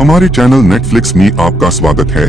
हमारे channel Netflix में आपका स्वागत है।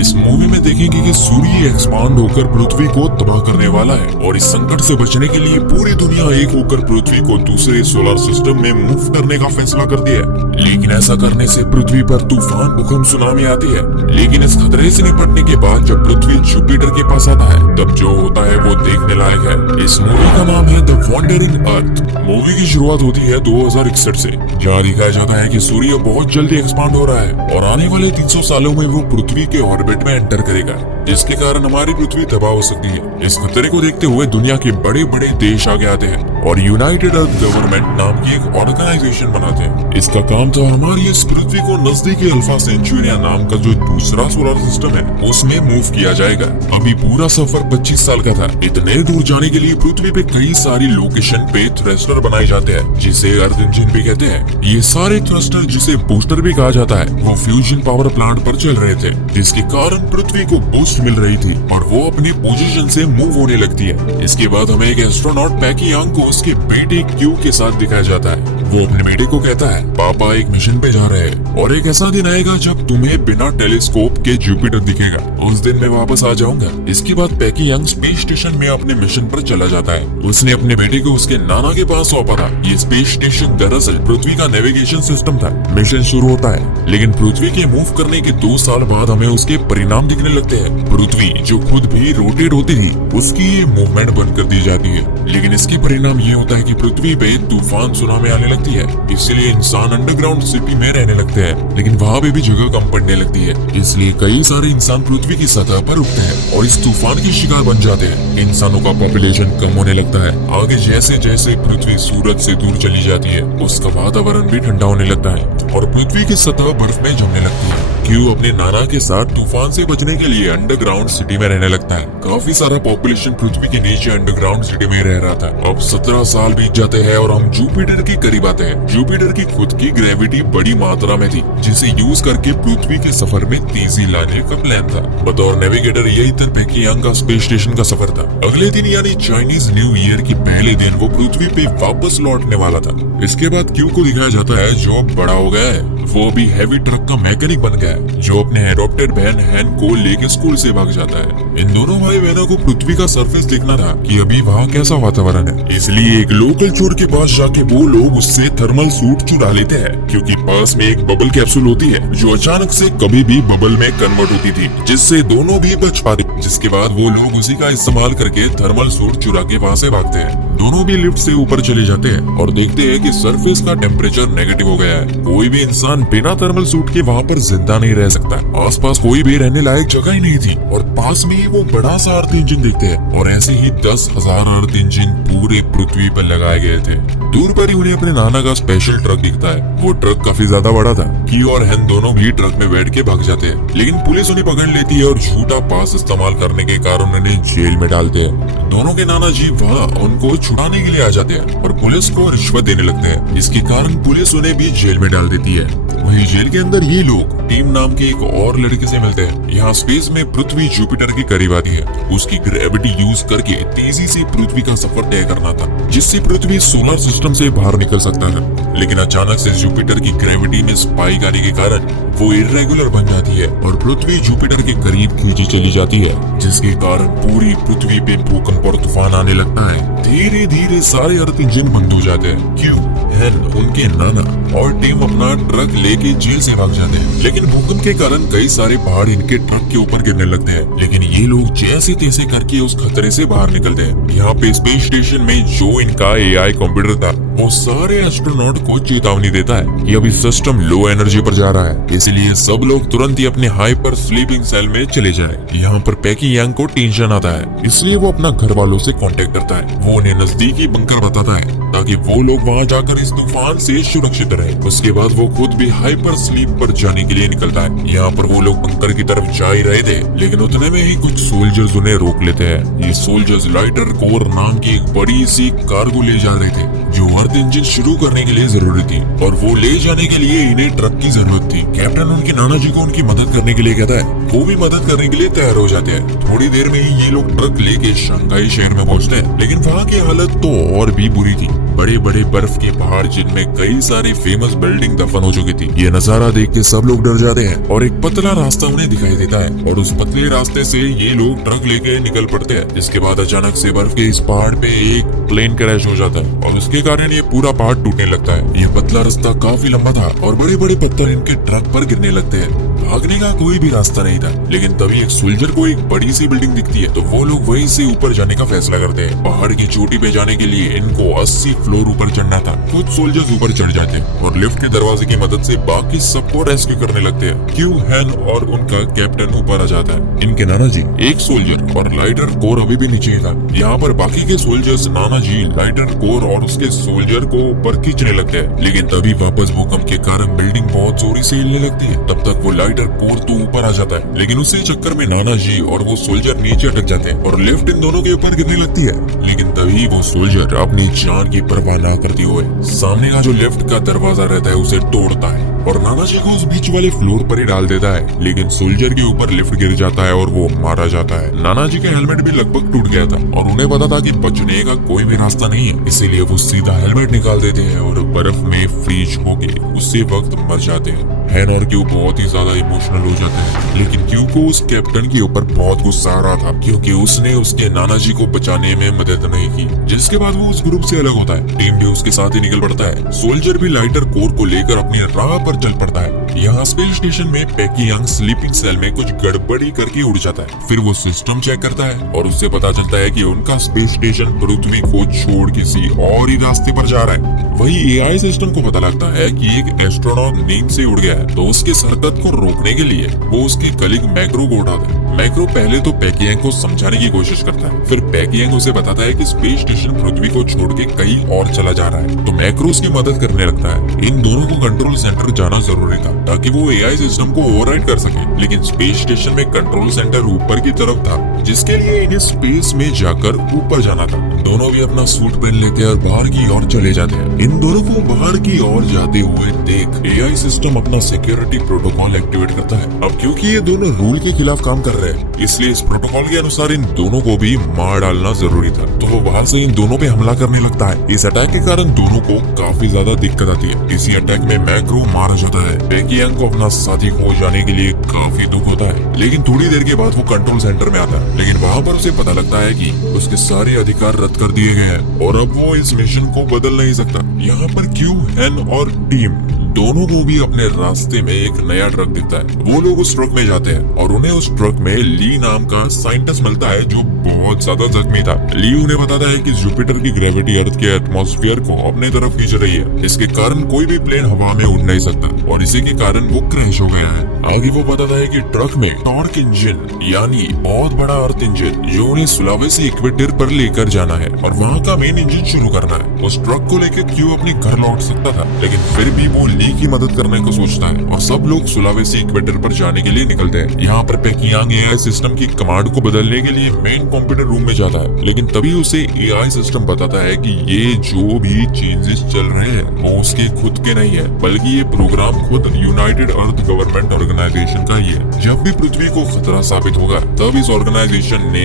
इस मूवी में देखेंगे कि सूर्य एक्सपांड होकर पृथ्वी को तबाह करने वाला है और इस संकट से बचने के लिए पूरी दुनिया एक होकर पृथ्वी को दूसरे सोलर सिस्टम में मूव करने का फैसला करती है। लेकिन ऐसा करने से पृथ्वी पर तूफान, भूकंप, सुनामी आती है। लेकिन इस खतरे से निपटने के बाद जब पृथ्वी जुपिटर के पास आता है तब जो होता है वो देखने लायक है। इस मूवी का नाम है द वॉन्डरिंग अर्थ। मूवी की शुरुआत होती है 2061 से, जहाँ दिखाया जाता है कि सूर्य बहुत जल्दी एक्सपांड हो रहा है और आने वाले 300 सालों में वो पृथ्वी के ऑर्बिट में एंटर करेगा, जिसके कारण हमारी पृथ्वी तबाह हो सकती है। इस खतरे को देखते हुए दुनिया के बड़े बड़े देश आगे आते हैं और यूनाइटेड अर्थ गवर्नमेंट नाम की एक ऑर्गेनाइजेशन बनाते हैं। इसका काम था हमारी इस पृथ्वी को नजदीकी अल्फा सेंचुरिया नाम का जो दूसरा सोलर सिस्टम है उसमें मूव किया जाएगा। अभी पूरा सफर 25 साल का था। इतने दूर जाने के लिए पृथ्वी पे कई सारी लोकेशन पे थ्रस्टर बनाए जाते हैं, जिसे अर्थ इंजन भी कहते हैं। ये सारे थ्रस्टर, जिसे बूस्टर भी कहा जाता है, वो फ्यूजन पावर प्लांट पर चल रहे थे, जिसके कारण पृथ्वी को बूस्ट मिल रही थी और वो अपनी पोजीशन से मूव होने लगती है। इसके बाद हमें एक एस्ट्रोनॉट पैकी यांग को उसके बेटे क्यू के साथ दिखाया जाता है। वो अपने बेटे को कहता है, पापा एक मिशन पे जा रहे हैं और एक ऐसा दिन आएगा जब तुम्हें बिना टेलीस्कोप के जुपिटर दिखेगा। उस दिन मैं वापस आ जाऊंगा। इसके बाद पैकी यांग स्पेस स्टेशन में अपने मिशन पर चला जाता है। उसने अपने बेटे को उसके नाना के पास सौंपा था। ये स्पेस स्टेशन दरअसल पृथ्वी का नेविगेशन सिस्टम था। मिशन शुरू होता है, लेकिन पृथ्वी के मूव करने के 2 साल बाद हमें उसके परिणाम दिखने लगते हैं। पृथ्वी जो खुद भी रोटेट होती थी, उसकी ये मूवमेंट बंद कर दी जाती है। लेकिन इसके परिणाम ये होता है कि पृथ्वी पे तूफान, सुनामी आने लगती है। इसलिए इंसान अंडरग्राउंड सिटी में रहने लगते हैं, लेकिन वहाँ पे भी जगह कम पड़ने लगती है। इसलिए कई सारे इंसान पृथ्वी की सतह पर उठते हैं और इस तूफान के शिकार बन जाते हैं। इंसानों का पॉपुलेशन कम होने लगता है। आगे जैसे जैसे पृथ्वी सूरज से दूर चली जाती है, उसका वातावरण भी ठंडा होने लगता है और पृथ्वी की सतह बर्फ में जमने लगती है। क्यू अपने नाना के साथ तूफान से बचने के लिए अंडरग्राउंड सिटी में रहने लगता है। काफी सारा पॉपुलेशन पृथ्वी के नीचे अंडरग्राउंड सिटी में रह रहा था। अब 17 साल बीत जाते हैं और हम जुपिटर के करीब आते हैं। जुपिटर की खुद की ग्रेविटी बड़ी मात्रा में थी, जिसे यूज करके पृथ्वी के सफर में तेजी लाने का प्लान था। बतौर नेविगेटर यही तर पैकी यांग का स्पेस स्टेशन का सफर था। अगले दिन यानी चाइनीज न्यू ईयर के पहले दिन वो पृथ्वी पे वापस लौटने वाला था। इसके बाद क्यू को दिखाया जाता है जो बड़ा हो गया है। वो भी हैवी ट्रक का मैकेनिक बन गया है, जो अपने एडॉप्टेड बहन हैन को लेके स्कूल से भाग जाता है। इन दोनों भाई बहनों को पृथ्वी का सरफेस देखना था कि अभी वहाँ कैसा वातावरण है। इसलिए एक लोकल चोर के पास जाके वो लोग उससे थर्मल सूट चुरा लेते हैं, क्योंकि पास में एक बबल कैप्सूल होती है जो अचानक से कभी भी बबल में कन्वर्ट होती थी, जिससे दोनों भी बच पाते। जिसके बाद वो लोग उसी का इस्तेमाल करके थर्मल सूट चुरा के वहाँ से भागते हैं। दोनों भी लिफ्ट से ऊपर चले जाते हैं और देखते हैं कि सरफेस का टेम्परेचर नेगेटिव हो गया है। कोई भी इंसान बिना थर्मल सूट के वहाँ पर जिंदा नहीं रह सकता। आसपास कोई भी रहने लायक जगह ही नहीं थी और पास में ही वो बड़ा सा अर्थ इंजन देखते हैं और ऐसे ही 10,000 अर्थ इंजन पूरे पृथ्वी पर लगाए गए थे। दूर पर ही उन्हें अपने नाना का स्पेशल ट्रक दिखता है। वो ट्रक काफी ज्यादा बड़ा था। की और हैन दोनों भी ट्रक में बैठ के भाग जाते हैं, लेकिन पुलिस उन्हें पकड़ लेती है और झूठा पास इस्तेमाल करने के कारण उन्हें जेल में डालते हैं। दोनों के नाना जी वहाँ उनको छुड़ाने के लिए आ जाते हैं और पुलिस को रिश्वत देने लगते हैं। इसके कारण पुलिस उन्हें भी जेल में डाल देती है। वहीं जेल के अंदर ये लोग टीम नाम के एक और लड़के से मिलते हैं। यहाँ स्पेस में पृथ्वी जुपिटर के करीब आती है। उसकी ग्रेविटी यूज करके तेजी से पृथ्वी का सफर तय करना था, जिससे पृथ्वी सोलर सिस्टम से बाहर निकल सकता था। लेकिन अचानक से जुपिटर की ग्रेविटी में स्पाइक आने के कारण वो इरेगुलर बन जाती है और पृथ्वी जुपिटर के करीब खींची चली जाती है, जिसके कारण पूरी पृथ्वी पे भूकंप और तूफान आने लगता है। धीरे धीरे सारे अर्थ इंजन बंद हो जाते हैं। क्यू, हैन, उनके नाना और टीम अपना ट्रक लेके जेल से भाग जाते हैं। लेकिन भूकंप के कारण कई सारे पहाड़ इनके ट्रक के ऊपर गिरने लगते हैं। लेकिन ये लोग जैसे तैसे करके उस खतरे से बाहर निकलते हैं। यहाँ पे स्पेस स्टेशन में जो इनका एआई कंप्यूटर था, वो सारे एस्ट्रोनॉट को चेतावनी देता है कि अभी सिस्टम लो एनर्जी पर जा रहा है, इसलिए सब लोग तुरंत ही अपने हाइपर स्लीपिंग सेल में चले जाएं। यहाँ पर पैकी यांग को टेंशन आता है, इसलिए वो अपना घर वालों से कांटेक्ट करता है। वो उन्हें नजदीकी बंकर बताता है ताकि वो लोग वहाँ जाकर इस तूफान से सुरक्षित रहे। उसके बाद वो खुद भी हाइपर स्लीप पर जाने के लिए निकलता है। यहाँ पर वो लोग बंकर की तरफ जा ही रहे थे, लेकिन उतने में ही कुछ सोल्जर्स उन्हें रोक लेते हैं। ये सोल्जर्स लाइटर कोर नाम की एक बड़ी सी कार्गो ले जा रहे थे, जो अर्थ इंजन शुरू करने के लिए जरूरी थी और वो ले जाने के लिए इन्हें ट्रक की जरूरत थी। कैप्टन उनके नाना जी को उनकी मदद करने के लिए कहता है। वो भी मदद करने के लिए तैयार हो जाते हैं। थोड़ी देर में ही ये लोग ट्रक लेके शंघाई शहर में पहुंचते हैं, लेकिन वहाँ की हालत तो और भी बुरी थी। बड़े बड़े बर्फ के पहाड़ जिनमें कई सारी फेमस बिल्डिंग दफन हो चुकी थी। ये नजारा देख के सब लोग डर जाते हैं और एक पतला रास्ता उन्हें दिखाई देता है और उस पतले रास्ते से ये लोग ट्रक लेके निकल पड़ते हैं। इसके बाद अचानक से बर्फ के इस पहाड़ पे एक प्लेन क्रैश हो जाता है और उसके कारण ये पूरा पहाड़ टूटने लगता है। ये पतला रास्ता काफी लंबा था और बड़े बड़े पत्थर इनके ट्रक पर गिरने लगते हैं। भागने का कोई भी रास्ता नहीं था, लेकिन तभी एक सोल्जर को एक बड़ी सी बिल्डिंग दिखती है तो वो लोग वहीं से ऊपर जाने का फैसला करते हैं। पहाड़ की चोटी पे जाने के लिए इनको 80 फ्लोर ऊपर चढ़ना था। कुछ सोल्जर्स ऊपर चढ़ जाते हैं और लिफ्ट के दरवाजे की मदद से बाकी सबको रेस्क्यू करने लगते हैं। क्यू, हैन और उनका कैप्टन ऊपर आ जाता है। इनके नाना जी, एक सोल्जर और लाइटर कोर अभी भी नीचे था। यहाँ पर बाकी के सोल्जर्स नाना जी, लाइटर कोर और उसके सोल्जर को ऊपर खींचने लगते हैं, लेकिन तभी वापस भूकंप के कारण बिल्डिंग बहुत जोरी से हिलने लगती है। तब तक वो लाइटर कोर तो ऊपर आ जाता है, लेकिन उसी चक्कर में नाना जी और वो सोल्जर नीचे अटक जाते हैं और लिफ्ट इन दोनों के ऊपर गिरने लगती है। लेकिन तभी वो सोल्जर अपनी जान की परवाह न करते हुए सामने का जो लिफ्ट का दरवाजा रहता है उसे तोड़ता है और नाना जी को उस बीच वाले फ्लोर पर ही डाल देता है। लेकिन सोल्जर के ऊपर लिफ्ट गिर जाता है और वो मारा जाता है। नाना जी का हेलमेट भी लगभग टूट गया था और उन्हें पता था कि बचने का कोई भी रास्ता नहीं है, इसीलिए वो सीधा हेलमेट निकाल देते हैं और बर्फ में फ्रीज होके उसी वक्त मर जाते हैं। हैन और क्यू बहुत ही ज्यादा इमोशनल हो जाते हैं, लेकिन क्यू को उस कैप्टन के ऊपर बहुत गुस्सा आ रहा था क्योंकि उसने उसके नाना जी को बचाने में मदद नहीं की। जिसके बाद वो उस ग्रुप से अलग होता है। टीम भी उसके साथ ही निकल पड़ता है। सोल्जर भी लाइटर कोर को लेकर अपनी राह पर चल पड़ता है। यहाँ स्पेस स्टेशन में पैकी यंग स्लीपिंग सेल में कुछ गड़बड़ी करके उड़ जाता है। फिर वो सिस्टम चेक करता है और उससे पता चलता है कि उनका स्पेस स्टेशन पृथ्वी को छोड़ किसी और ही रास्ते पर जा रहा है। वही एआई सिस्टम को पता लगता है कि एक एस्ट्रोनॉट नींद से उड़ गया है, तो उसके हरकत को रोकने के लिए वो उसके कलीग मैक्रो को उठाता है। मैक्रो पहले तो पैकियांग को समझाने की कोशिश करता है, फिर पैकियांग उसे बताता है कि स्पेस स्टेशन पृथ्वी को छोड़ के कहीं और चला जा रहा है, तो मैक्रो उसकी मदद करने लगता है। इन दोनों को कंट्रोल सेंटर जाना जरूरी था ताकि वो एआई सिस्टम को ओवरराइड कर सके, लेकिन स्पेस स्टेशन में कंट्रोल सेंटर ऊपर की तरफ था, जिसके लिए इन्हें स्पेस में जाकर ऊपर जाना था। दोनों भी अपना सूट पहन लेते हैं और बाहर की ओर चले जाते हैं। इन दोनों को बाहर की ओर जाते हुए देख एआई सिस्टम अपना सिक्योरिटी प्रोटोकॉल एक्टिवेट करता है। अब क्योंकि ये दोनों रूल के खिलाफ काम कर रहे हैं, इसलिए इस प्रोटोकॉल के अनुसार इन दोनों को भी मार डालना जरूरी था, तो वो बाहर से इन दोनों पे हमला करने लगता है। इस अटैक के कारण दोनों को काफी ज्यादा दिक्कत आती है। इसी अटैक में मैक्रो मारा जाता है। पैकियांग को अपना साथी खो जाने के लिए काफी दुख होता है, लेकिन थोड़ी देर के बाद वो कंट्रोल सेंटर में आता है, लेकिन वहाँ पर उसे पता लगता है कि उसके सारे अधिकार रद्द कर दिए गए हैं और अब वो इस मिशन को बदल नहीं सकता। यहाँ पर क्यू, हैन और टीम दोनों को भी अपने रास्ते में एक नया ट्रक दिखता है। वो लोग उस ट्रक में जाते हैं और उन्हें उस ट्रक में ली नाम का साइंटिस्ट मिलता है जो बहुत ज्यादा जख्मी था। ली उन्हें बताता है कि जुपिटर की ग्रेविटी अर्थ के एटमॉस्फेयर को अपने तरफ खींच रही है, इसके कारण कोई भी प्लेन हवा में उड़ नहीं सकता और इसी के कारण वो क्रैश हो गया है। आगे वो बताता है कि ट्रक में टॉर्क इंजन यानी बहुत बड़ा अर्थ इंजन जो उन्हें सुलावेसी इक्वेटर पर लेकर जाना है और वहाँ का मेन इंजन शुरू करना है। उस ट्रक को लेकर क्यू अपने घर लौट सकता था, लेकिन फिर भी वो ली की मदद करने को सोचता है और सब लोग सुलावेसी इक्वेटर पर जाने के लिए निकलते हैं। यहाँ पर पैकियांग एआई सिस्टम की कमांड को बदलने के लिए मेन कंप्यूटर रूम में जाता है, लेकिन तभी उसे एआई सिस्टम बताता है कि ये जो भी चेंजेस चल रहे हैं वो उसके खुद के नहीं है, बल्कि ये प्रोग्राम खुद यूनाइटेड अर्थ गवर्नमेंट ऑर्गेनाइजेशन का ही है। जब भी पृथ्वी को खतरा साबित होगा तब इस ऑर्गेनाइजेशन ने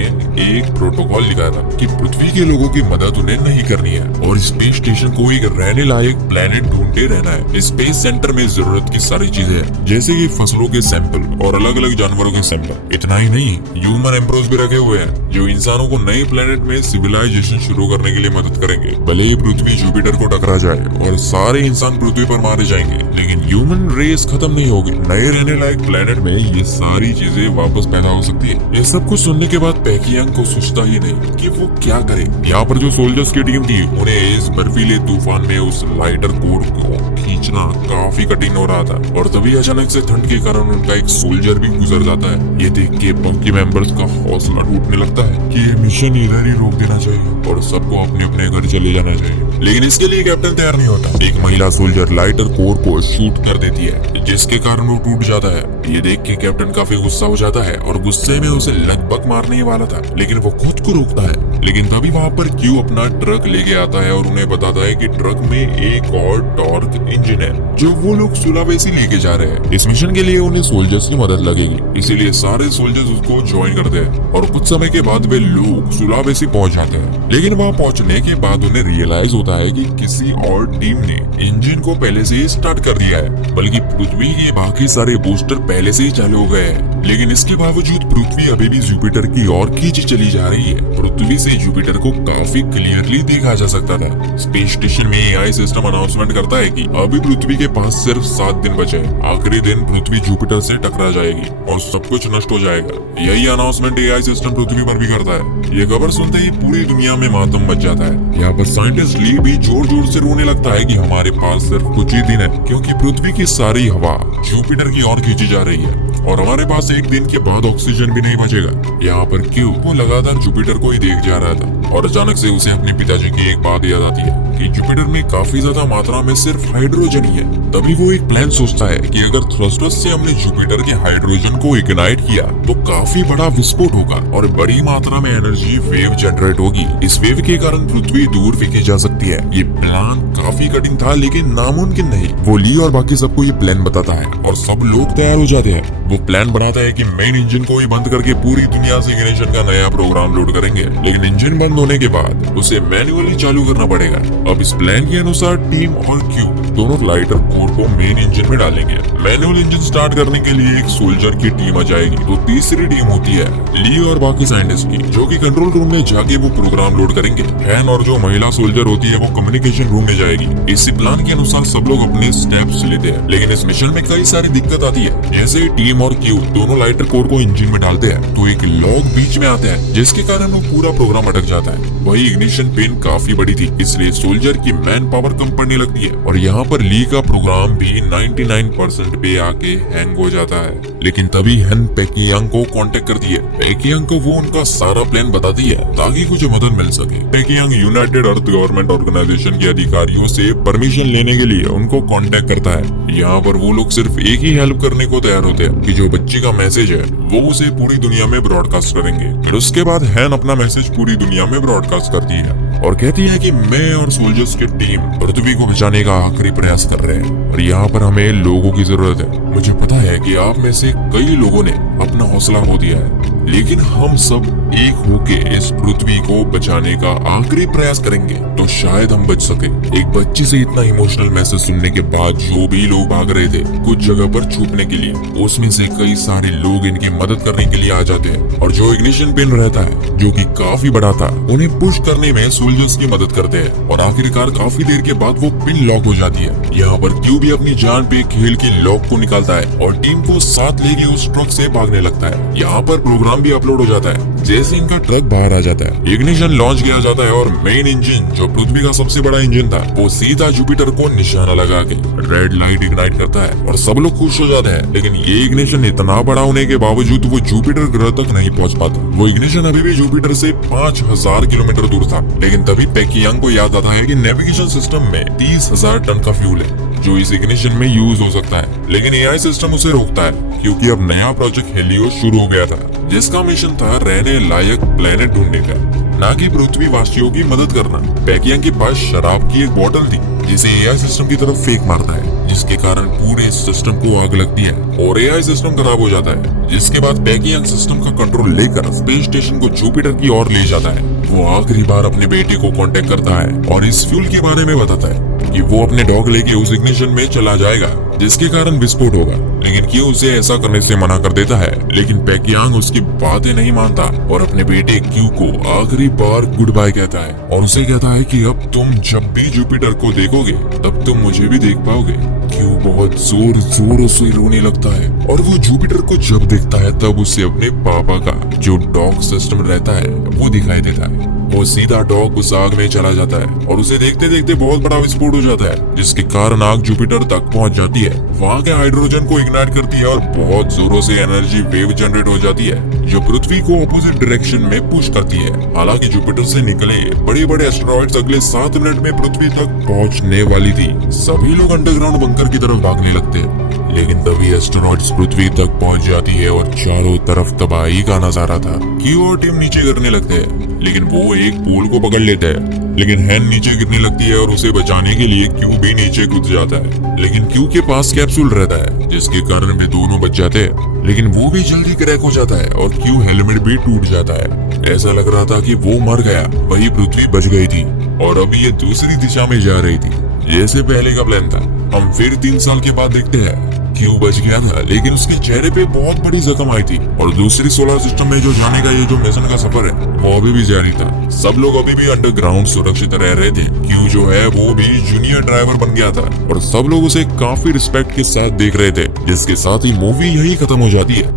एक प्रोटोकॉल लिखा था कि पृथ्वी के लोगों की मदद उन्हें नहीं करनी है और स्पेस स्टेशन को एक रहने लायक प्लेनेट ढूंढते रहना है। स्पेस सेंटर में जरूरत की सारी चीजें हैं, जैसे कि फसलों के सैंपल और अलग अलग जानवरों के सैंपल। इतना ही नहीं, ह्यूमन एम्ब्रोस भी रखे हुए हैं जो इंसानों को नए प्लेनेट में सिविलाइजेशन शुरू करने के लिए मदद करेंगे। भले ही पृथ्वी जुपिटर को टकरा जाए और सारे इंसान पृथ्वी पर मारे जाएंगे, लेकिन ह्यूमन रेस खत्म नहीं होगी। नए रहने लायक प्लेनेट में ये सारी चीजें वापस पैदा हो सकती है। ये सब कुछ सुनने के बाद पैकियांग को सोचता ही नहीं कि वो क्या करे। यहाँ पर जो सोल्जर्स की टीम थी उन्हें इस बर्फीले तूफान में उस लाइटर कोर को खींचना काफी कठिन हो रहा था और तभी अचानक से ठंड के कारण उनका एक सोल्जर भी गुजर जाता है। ये देख के बंकी मेंबर्स का हौसला टूटने लगता है कि ये मिशन इधर ही रोक देना चाहिए और सबको अपने अपने घर चले जाना चाहिए, लेकिन इसके लिए कैप्टन तैयार नहीं होता। एक महिला सोल्जर लाइटर कोर को शूट कर देती है, जिसके कारण वो टूट जाता है। ये देख के कैप्टन काफी गुस्सा हो जाता है और गुस्से में उसे लगभग मारने ही वाला था, लेकिन वो खुद को रोकता है। लेकिन तभी वहाँ पर क्यू अपना ट्रक लेके आता है और उन्हें बताता है कि ट्रक में एक और टॉर्क इंजन है जो वो लोग सुलावेसी लेके जा रहे हैं। इस मिशन के लिए उन्हें सोल्जर्स की मदद लगेगी, इसीलिए सारे सोल्जर्स उसको ज्वाइन करते हैं और कुछ समय के बाद वे लोग सुलावेसी पहुंच जाते हैं। लेकिन वहाँ पहुंचने के बाद उन्हें रियलाइज होता है कि किसी और टीम ने इंजन को पहले से ही स्टार्ट कर दिया है, बल्कि पृथ्वी के बाकी सारे बूस्टर पहले से ही चालू हो गए हैं। लेकिन इसके बावजूद पृथ्वी अभी भी जुपिटर की ओर खींची चली जा रही है। पृथ्वी से जुपिटर को काफी क्लियरली देखा जा सकता था। स्पेस स्टेशन में एआई सिस्टम अनाउंसमेंट करता है कि अभी पृथ्वी के पास सिर्फ 7 दिन बचे हैं। आखिरी दिन पृथ्वी जुपिटर से टकरा जाएगी और सब कुछ नष्ट हो जाएगा। यही अनाउंसमेंट एआई सिस्टम पृथ्वी पर भी करता है। ये खबर सुनते ही पूरी दुनिया में मातम मच जाता है। यहाँ पर साइंटिस्ट ली भी जोर जोर से रोने लगता है कि हमारे पास सिर्फ कुछ ही दिन है, क्योंकि पृथ्वी की सारी हवा जुपिटर की ओर खींची जा रही है और हमारे पास एक दिन के बाद ऑक्सीजन भी नहीं बचेगा। यहाँ पर क्यों वो लगातार जुपिटर को ही देख जा रहा था और अचानक से उसे अपने पिताजी की एक बात याद आती है कि जुपिटर में काफी ज्यादा मात्रा में सिर्फ हाइड्रोजन ही है। तभी वो एक प्लान सोचता है कि अगर थ्रस्टर्स से हमने जुपिटर के हाइड्रोजन को इग्नाइट किया तो काफी बड़ा विस्फोट होगा और बड़ी मात्रा में एनर्जी वेव जनरेट होगी। इस वेव के कारण पृथ्वी दूर फेंकी जा सकती है। ये प्लान काफी कठिन था लेकिन नामुमकिन नहीं। वो ली और बाकी सबको ये प्लान बताता है और सब लोग तैयार हो जाते हैं। वो प्लान बनाता है कि मेन इंजन को ही बंद करके पूरी दुनिया से इग्निशन का नया प्रोग्राम लोड करेंगे, लेकिन इंजन बंद होने के बाद उसे मैन्युअली चालू करना पड़ेगा। अब इस प्लान के अनुसार टीम और क्यू दोनों लाइटर कोर को मेन इंजन में डालेंगे। मैनुअल इंजन स्टार्ट करने के लिए एक सोल्जर की टीम आ जाएगी। तो तीसरी टीम होती है ली और बाकी साइंटिस्ट की, जो कि कंट्रोल रूम में जाके वो प्रोग्राम लोड करेंगे। हैन और जो महिला सोल्जर होती है वो कम्युनिकेशन रूम में जाएगी। इसी प्लान के अनुसार सब लोग अपने स्टेप्स लेते हैं, लेकिन इस मिशन में कई सारी दिक्कत आती है। जैसे ही टीम और क्यू दोनों लाइटर कोर को इंजन में डालते हैं तो एक लॉग बीच में आता है, जिसके कारण वो पूरा प्रोग्राम अटक जाता है। वही इग्निशन पिन काफी बड़ी थी, इसलिए सोल्जर की मैन पावर कम पड़ने लगती है और यहाँ पर ली का प्रोग्राम भी 99% पे आके हैंग हो जाता है। लेकिन तभी हैन पेकियांग को कांटेक्ट करती है। पेकियांग को वो उनका सारा प्लान बताती है ताकि कुछ मदद मिल सके। पेकियांग यूनाइटेड अर्थ गवर्नमेंट ऑर्गेनाइजेशन के अधिकारियों से परमिशन लेने के लिए उनको कांटेक्ट करता है। यहाँ पर वो लोग सिर्फ एक ही हेल्प करने को तैयार होते हैं कि जो बच्ची का मैसेज है वो उसे पूरी दुनिया में ब्रॉडकास्ट करेंगे। फिर उसके बाद हैन अपना मैसेज पूरी दुनिया में ब्रॉडकास्ट करती है और कहती है कि मैं और सोल्जर्स की टीम पृथ्वी को बचाने का आखिरी प्रयास कर रहे हैं और यहाँ पर हमें लोगों की जरूरत है। मुझे पता है कि आप में से कई लोगों ने अपना हौसला खो दिया है, लेकिन हम सब एक होके इस पृथ्वी को बचाने का आखिरी प्रयास करेंगे तो शायद हम बच सके। एक बच्ची से इतना इमोशनल मैसेज सुनने के बाद जो भी लोग भाग रहे थे कुछ जगह पर छुपने के लिए, उसमें से कई सारे लोग इनकी मदद करने के लिए आ जाते हैं और जो इग्निशन पिन रहता है जो कि काफी बड़ा था उन्हें पुश करने में सोल्जर्स की मदद करते हैं और आखिरकार काफी देर के बाद वो पिन लॉक हो जाती है। यहाँ पर क्यू भी अपनी जान पे खेल के लॉक को निकालता है और टीम को साथ लेके उस ट्रक से भागने लगता है। यहाँ पर प्रोग्राम भी अपलोड हो जाता है। जैसे इनका ट्रक बाहर आ जाता है, इग्निशन लॉन्च किया जाता है और मेन इंजन जो पृथ्वी का सबसे बड़ा इंजन था वो सीधा जुपिटर को निशाना लगा के रेड लाइट इग्नाइट करता है और सब लोग खुश हो जाते हैं। लेकिन ये इग्निशन इतना बड़ा होने के बावजूद वो जुपिटर ग्रह तक नहीं पहुंच पाता। वो इग्निशन अभी भी जुपिटर से 5000 किलोमीटर दूर था। लेकिन तभी पेकियांग को याद आता है कि नेविगेशन सिस्टम में 30,000 टन का फ्यूल है जो इस इग्निशन में यूज हो सकता है, लेकिन एआई सिस्टम उसे रोकता है क्योंकि अब नया प्रोजेक्ट हेलियो शुरू हो गया था, जिसका मिशन था रहने लायक प्लेनेट ढूंढने का, ना कि पृथ्वी वासियों की मदद करना। पेकियांग के पास शराब की एक बोतल थी जिसे एआई सिस्टम की तरफ फेंक मारता है, जिसके कारण पूरे सिस्टम को आग लगती है और एआई सिस्टम खराब हो जाता है। जिसके बाद पेकियांग सिस्टम का कंट्रोल लेकर स्पेस स्टेशन को जुपिटर की ओर ले जाता है। वो आखिरी बार अपने बेटे को कांटेक्ट करता है और इस फ्यूल के बारे में बताता है कि वो अपने डॉग लेके उस इग्निशन में चला जाएगा जिसके कारण विस्फोट होगा, लेकिन क्यों उसे ऐसा करने से मना कर देता है। लेकिन पेकियांग उसकी बातें नहीं मानता और अपने बेटे क्यू को आखिरी बार गुड बाय कहता है और उसे कहता है कि अब तुम जब भी जुपिटर को देखोगे तब तुम मुझे भी देख पाओगे। क्यू बहुत जोर जोरों से रोने लगता है और वो जुपिटर को जब देखता है तब उसे अपने पापा का जो डॉग सिस्टम रहता है वो दिखाई देता है। वो सीधा डॉग उस आग में चला जाता है और उसे देखते देखते बहुत बड़ा विस्फोट हो जाता है, जिसके कारण आग जुपिटर तक पहुंच जाती है। वहां के हाइड्रोजन को इग्नाइट करती है और बहुत जोरों से एनर्जी वेव जनरेट हो जाती है जो पृथ्वी को अपोजिट डायरेक्शन में पुश करती है। हालांकि जुपिटर से निकले बड़े बड़े एस्टेरॉइड्स अगले 7 मिनट में पृथ्वी तक पहुंचने वाली थी। सभी लोग अंडरग्राउंड बंकर की तरफ भागने लगते हैं, लेकिन तभी एस्टेरॉइड्स पृथ्वी तक पहुंच जाती है और चारों तरफ तबाही का नजारा था। क्यू और टीम नीचे गिरने लगते हैं, लेकिन वो एक पूल को पकड़ लेता है। लेकिन हैन नीचे गिरने लगती है और उसे बचाने के लिए क्यू भी नीचे कूद जाता है। लेकिन क्यू के पास कैप्सूल रहता है जिसके कारण वे दोनों बच जाते हैं, लेकिन वो भी जल्दी क्रैक हो जाता है और क्यू हेलमेट भी टूट जाता है। ऐसा लग रहा था कि वो मर गया, वही पृथ्वी बच गई थी और अब ये दूसरी दिशा में जा रही थी जैसे पहले का प्लान था। हम फिर 3 साल के बाद देखते हैं क्यू बच गया था, लेकिन उसके चेहरे पे बहुत बड़ी जख्म आई थी और दूसरी सोलर सिस्टम में जो जाने का ये जो मिशन का सफर है वो अभी भी जारी था। सब लोग अभी भी अंडरग्राउंड सुरक्षित रह रहे थे। क्यू जो है वो भी जूनियर ड्राइवर बन गया था और सब लोग उसे काफी रिस्पेक्ट के साथ देख रहे थे, जिसके साथ ही मूवी यही खत्म हो जाती है।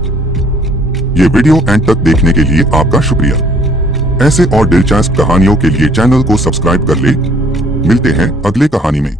ये वीडियो एंड तक देखने के लिए आपका शुक्रिया। ऐसे और दिलचस्प कहानियों के लिए चैनल को सब्सक्राइब कर ले। मिलते हैं अगले कहानी में।